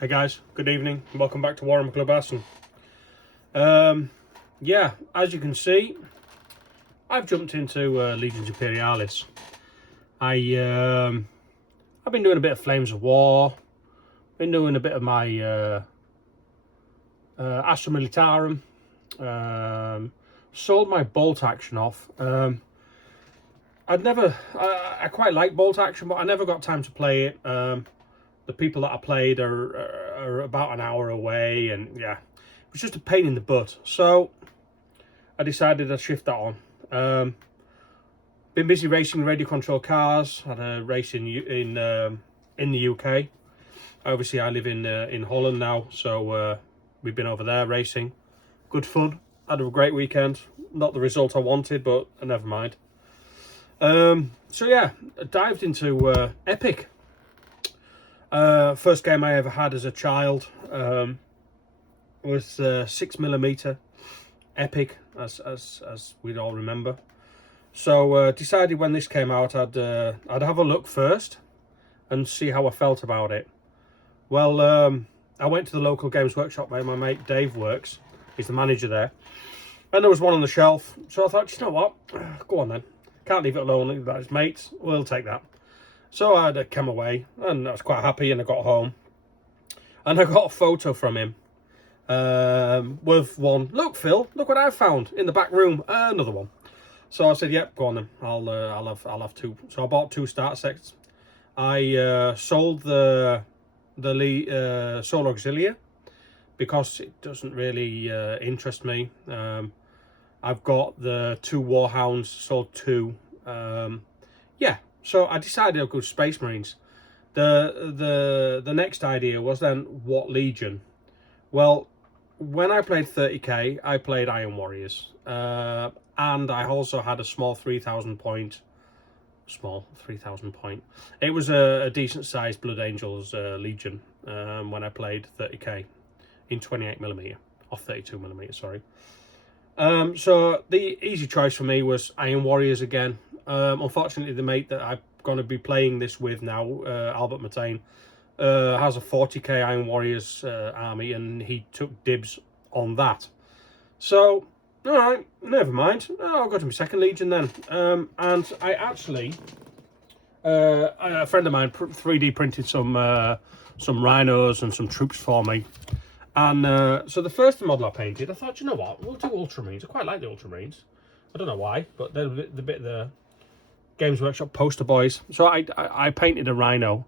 Hey guys, good evening and welcome back to Warhammer Club Arson. Yeah, as you can see, I've jumped into Legions Imperialis. I've been doing a bit of Flames of War, been doing a bit of my Astra Militarum, sold my bolt action off. I quite like bolt action, but I never got time to play it. The people that I played are about an hour away, and yeah, it was just a pain in the butt. So I decided I'd shift that on. Been busy racing radio control cars. Had a race in the UK. Obviously, I live in Holland now, so we've been over there racing. Good fun. Had a great weekend. Not the result I wanted, but never mind. So yeah, I dived into Epic. First game I ever had as a child was 6mm Epic, as we'd all remember. So decided when this came out I'd have a look first and see how I felt about it. Well, I went to the local Games Workshop where my mate Dave works. He's the manager there, and there was one on the shelf. So I thought, you know what, go on then. Can't leave it alone. That's mates. We'll take that. So I came away and I was quite happy, and I got home and I got a photo from him with one. Look, Phil, look what I found in the back room. Another one. So I said, yep, go on then. I'll have two. So I bought two starter sets. I sold the Solar Auxilia because it doesn't really interest me. I've got the two Warhounds, sold two. Yeah. So I decided I'll go Space Marines. The next idea was then, what Legion? Well, when I played 30k, I played Iron Warriors, and I also had a small 3,000 point. It was a decent sized Blood Angels Legion when I played 30k in 28mm or 32mm. Sorry. So the easy choice for me was Iron Warriors again. Unfortunately, the mate that I'm going to be playing this with now, Albert Matane, has a 40k Iron Warriors army, and he took dibs on that. So, alright, never mind. I'll go to my second Legion then. And I actually, a friend of mine 3D printed some Rhinos and some troops for me. And so the first model I painted, I thought, you know what, we'll do Ultramarines. I quite like the Ultramarines. I don't know why, but they're the bit of the Games Workshop poster boys. So I painted a Rhino,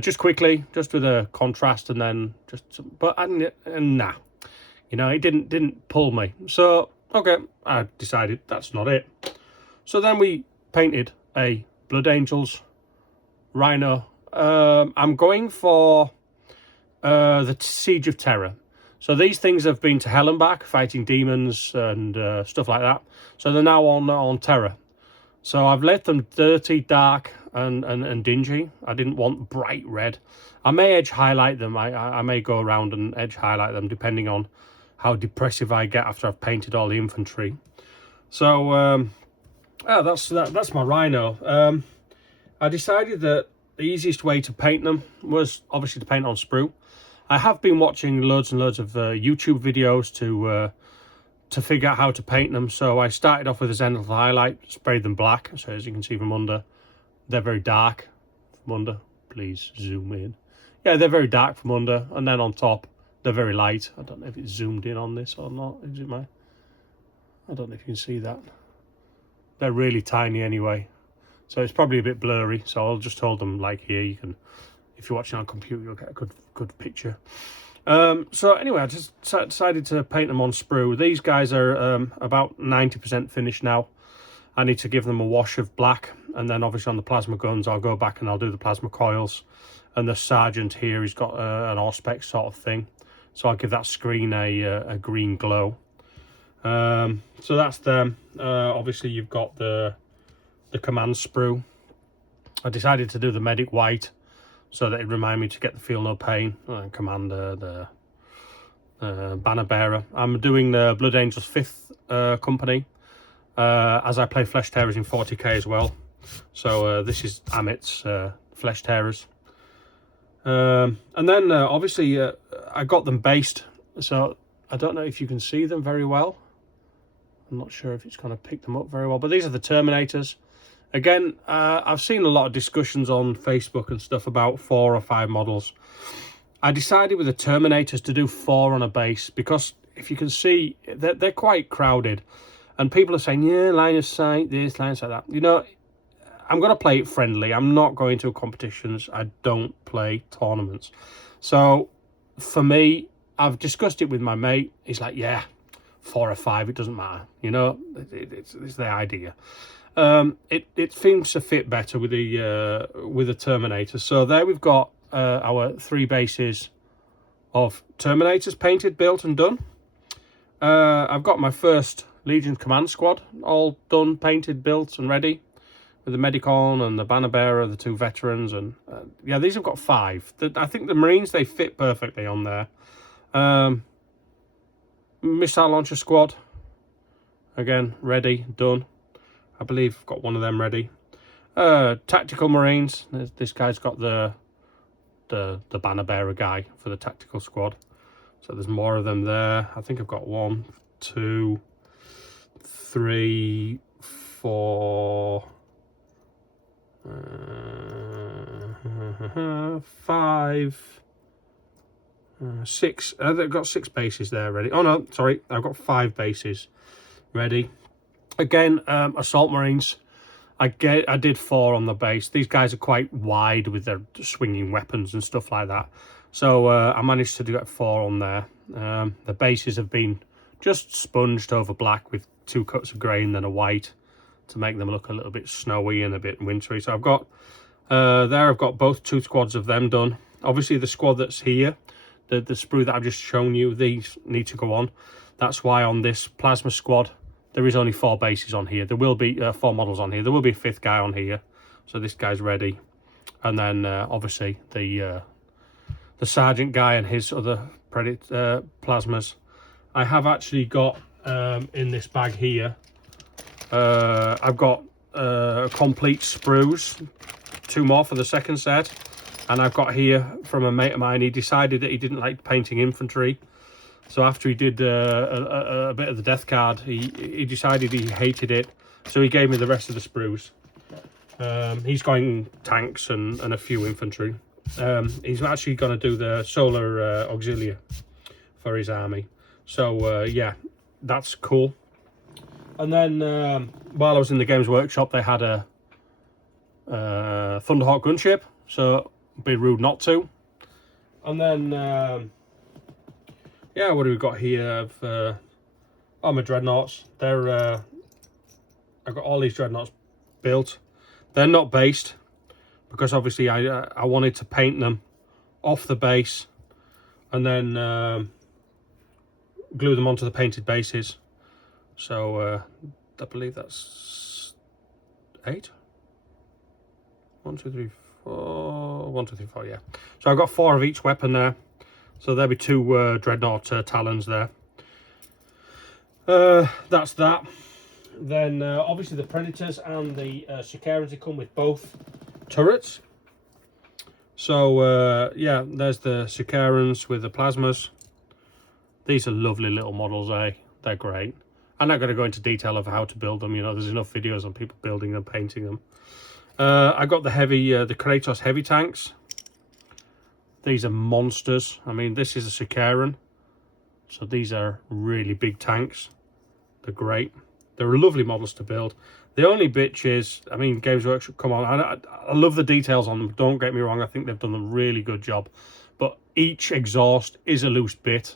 just quickly, just with a contrast, and then just some, but nah, you know, it didn't pull me. So okay, I decided that's not it. So then we painted a Blood Angels Rhino. I'm going for the Siege of Terror. So these things have been to hell and back, fighting demons and stuff like that. So they're now on Terror. So I've left them dirty, dark, and dingy. I didn't want bright red. I may edge highlight them. I may go around and edge highlight them depending on how depressive I get after I've painted all the infantry. So that's my Rhino. I decided that the easiest way to paint them was obviously to paint on sprue. I have been watching loads and loads of YouTube videos to figure out how to paint them. So I started off with a Zenithal highlight, sprayed them black. So as you can see from under, they're very dark from under. Please zoom in. Yeah, they're very dark from under, and then on top, they're very light. I don't know if it's zoomed in on this or not. Is it I don't know if you can see that. They're really tiny anyway. So it's probably a bit blurry. So I'll just hold them like here. You can, if you're watching on computer, you'll get a good picture. So anyway, I just decided to paint them on sprue. These guys are about 90% finished now. I need to give them a wash of black, and then obviously on the plasma guns, I'll go back and I'll do the plasma coils. And the sergeant here, he's got an Auspex sort of thing, so I'll give that screen a green glow. So that's them. Obviously you've got the command sprue. I decided to do the medic white, so that it reminded me to get the feel no pain. Commander, the banner bearer. I'm doing the Blood Angels 5th company, as I play Flesh Tearers in 40k as well. So this is Amit's Flesh Tearers. And then obviously I got them based, so I don't know if you can see them very well. I'm not sure if it's going to pick them up very well, but these are the Terminators. Again, I've seen a lot of discussions on Facebook and stuff about 4 or 5 models. I decided with the Terminators to do 4 on a base, because if you can see, they're quite crowded. And people are saying, yeah, line of sight, this, line of sight, that. You know, I'm going to play it friendly. I'm not going to competitions. I don't play tournaments. So, for me, I've discussed it with my mate. He's like, yeah, 4 or 5, it doesn't matter. You know, it's the idea. It seems to fit better with the Terminator. So there we've got our 3 bases of Terminators painted, built and done. I've got my first Legion Command Squad all done, painted, built and ready, with the Medicon and the Banner Bearer, the 2 veterans, and yeah, these have got 5. I think the Marines, they fit perfectly on there. Missile Launcher Squad, again, ready, done. I believe I've got one of them ready. Tactical Marines. This guy's got the Banner Bearer guy for the tactical squad. So there's more of them there. I think I've got 1, 2, 3, 4, 5, 6. I've got 6 bases there ready. Oh no, sorry, I've got 5 bases ready. Again, Assault Marines. I did 4 on the base. These guys are quite wide with their swinging weapons and stuff like that. So I managed to get 4 on there. The bases have been just sponged over black with 2 coats of grey and then a white to make them look a little bit snowy and a bit wintry. So I've got there. I've got both 2 squads of them done. Obviously, the squad that's here, the sprue that I've just shown you, these need to go on. That's why on this plasma squad, there is only 4 bases on here. There will be 4 models on here. There will be a 5th guy on here. So this guy's ready. And then obviously the sergeant guy and his other plasmas. I have actually got in this bag here, I've got complete sprues, 2 more for the 2nd set. And I've got here from a mate of mine, he decided that he didn't like painting infantry. So after he did a bit of the death card, he decided he hated it. So he gave me the rest of the sprues. He's going tanks and a few infantry. He's actually going to do the solar auxilia for his army. So yeah, that's cool. And then while I was in the Games Workshop, they had a Thunderhawk gunship. So it'd be rude not to. And then yeah, what do we got here? Oh, my Dreadnoughts. They're I've got all these Dreadnoughts built. They're not based because obviously I wanted to paint them off the base and then glue them onto the painted bases. So I believe that's 8. 1, 2, 3, 4. 1, 2, 3, 4. Yeah. So I've got 4 of each weapon there. So there'll be 2 Dreadnought Talons there. That's that. Then obviously the Predators and the Sicarans, they come with both turrets. So yeah, there's the Sicarans with the plasmas. These are lovely little models, eh? They're great. I'm not going to go into detail of how to build them. You know, there's enough videos on people building them, painting them. I got the Kratos heavy tanks. These are monsters. I mean, this is a Sicaran. So these are really big tanks. They're great. They're lovely models to build. The only bitch is, I mean, Games Workshop, come on. I love the details on them. Don't get me wrong. I think they've done a really good job. But each exhaust is a loose bit.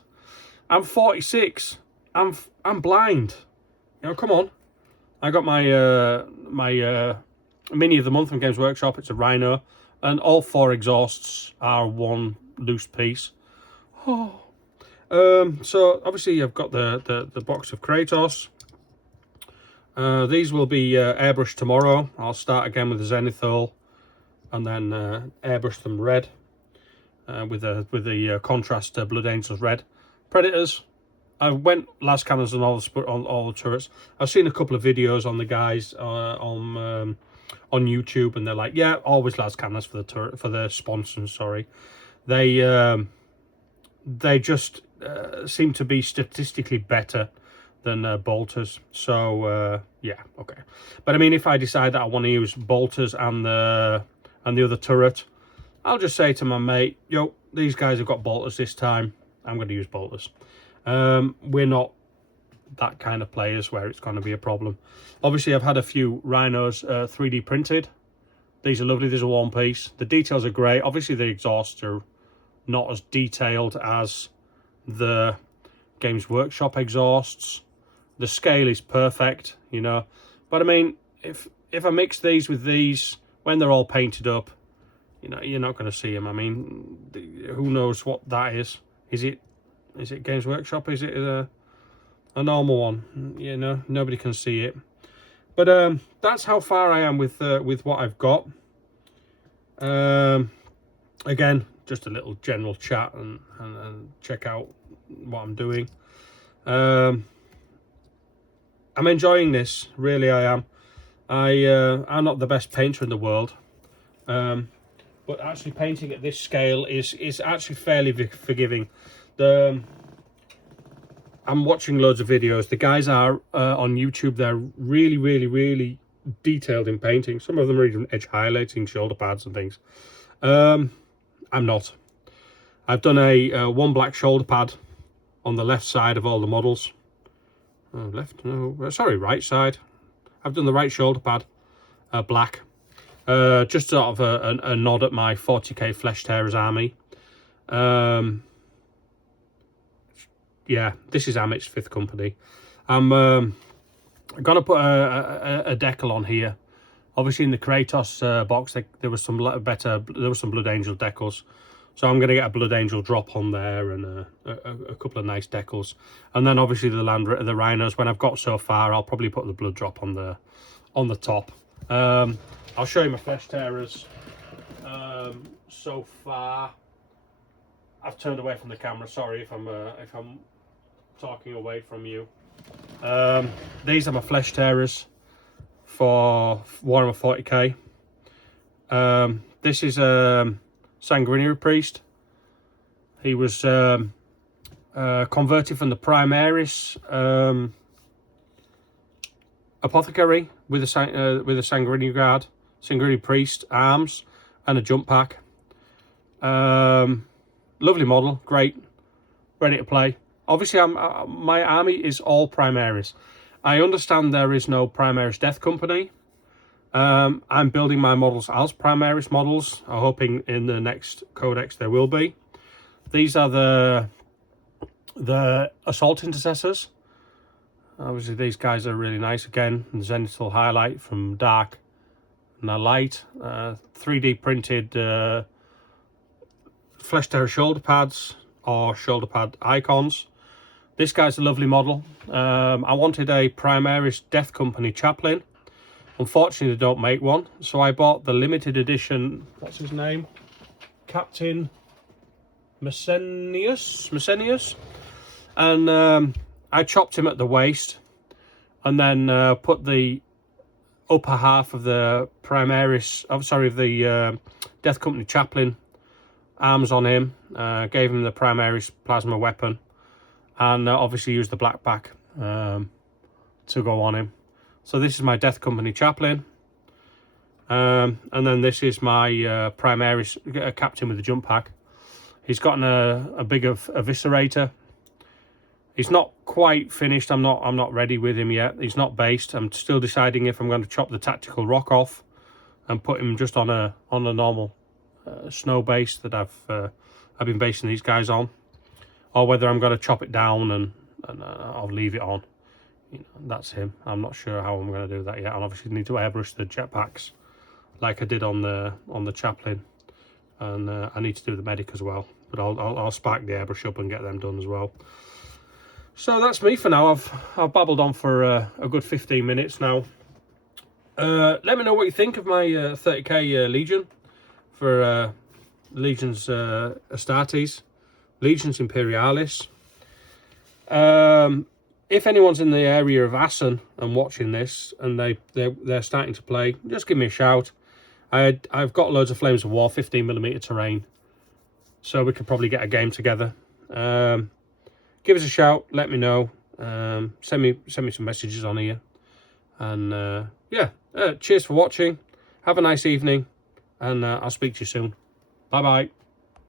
I'm 46. I'm blind. You know, come on. I got my mini of the month from Games Workshop. It's a Rhino. And all 4 exhausts are 1 loose piece. Oh. So obviously I've got the box of Kratos. These will be airbrushed tomorrow. I'll start again with the Zenithal and then airbrush them red with the contrast Blood Angels red. Predators. I went las cannons on all the turrets. I've seen a couple of videos on the guys on YouTube, and they're like, yeah, always las cannons for the turret, for the sponsons, sorry. they just seem to be statistically better than bolters. So yeah, okay. But I mean, if I decide that I want to use bolters and the other turret, I'll just say to my mate, yo, these guys have got bolters this time, I'm going to use bolters. We're not that kind of players where it's going to be a problem. Obviously, I've had a few Rhinos 3D printed. These are lovely. These are one piece. The details are great. Obviously, the exhausts are not as detailed as the Games Workshop exhausts. The scale is perfect, you know. But I mean, if I mix these with these, when they're all painted up, you know, you're not going to see them. I mean, who knows what that is? Is it Games Workshop? Is it a normal one? You know, nobody can see it. But that's how far I am with what I've got. Again, just a little general chat and check out what I'm doing. I'm enjoying this, really I am. I'm not the best painter in the world, but actually painting at this scale is actually fairly forgiving. I'm watching loads of videos. The guys are on YouTube. They're really detailed in painting. Some of them are even edge highlighting shoulder pads and things. I'm not. I've done a one black shoulder pad on the left side of all the models. Left? No, sorry, right side. I've done the right shoulder pad, black. Just sort of a nod at my 40k Flesh Tearers army. Yeah, this is Amit's 5th company. I'm gonna put a decal on here. Obviously, in the Kratos box, there was some Blood Angel decals, so I'm gonna get a Blood Angel drop on there and a couple of nice decals. And then obviously the Rhinos. When I've got so far, I'll probably put the blood drop on the top. I'll show you my Flesh Tearers. So far, I've turned away from the camera. Sorry if I'm talking away from you. These are my Flesh Tearers for Warhammer 40k. This is Sanguinary Priest. He was converted from the Imperialis apothecary with a Sanguinary Guard, Sanguinary Priest arms, and a jump pack. Lovely model, great, ready to play. Obviously, my army is all Primaris. I understand there is no Primaris Death Company. I'm building my models as Primaris models. I'm hoping in the next codex there will be. These are the Assault Intercessors. Obviously, these guys are really nice. Again, the Zenithal highlight from dark and a light. 3D printed Flesh Tearer shoulder pads or shoulder pad icons. This guy's a lovely model. I wanted a Primaris Death Company chaplain. Unfortunately, they don't make one, so I bought the limited edition. What's his name? Captain Messenius, and I chopped him at the waist, and then put the upper half of the Primaris. Oh, sorry, the Death Company chaplain arms on him. Gave him the Primaris plasma weapon. And obviously used the black pack to go on him. So this is my Death Company chaplain. And then this is my Primaris captain with the jump pack. He's gotten a big eviscerator. He's not quite finished. I'm not ready with him yet. He's not based. I'm still deciding if I'm going to chop the tactical rock off and put him just on a normal snow base that I've been basing these guys on, or whether I'm going to chop it down and I'll leave it on. You know, that's him. I'm not sure how I'm going to do that yet. I'll obviously need to airbrush the jetpacks like I did on the chaplain, and I need to do the medic as well. But I'll spark the airbrush up and get them done as well. So that's me for now. I've babbled on for a good 15 minutes now. Let me know what you think of my 30k Legion for Legions Astartes. Legions Imperialis. If anyone's in the area of Assen and watching this and they're starting to play, just give me a shout. I've got loads of Flames of War 15mm terrain so we could probably get a game together. Give us a shout, let me know, send me some messages on here, and yeah, cheers for watching. Have a nice evening, and I'll speak to you soon. Bye bye.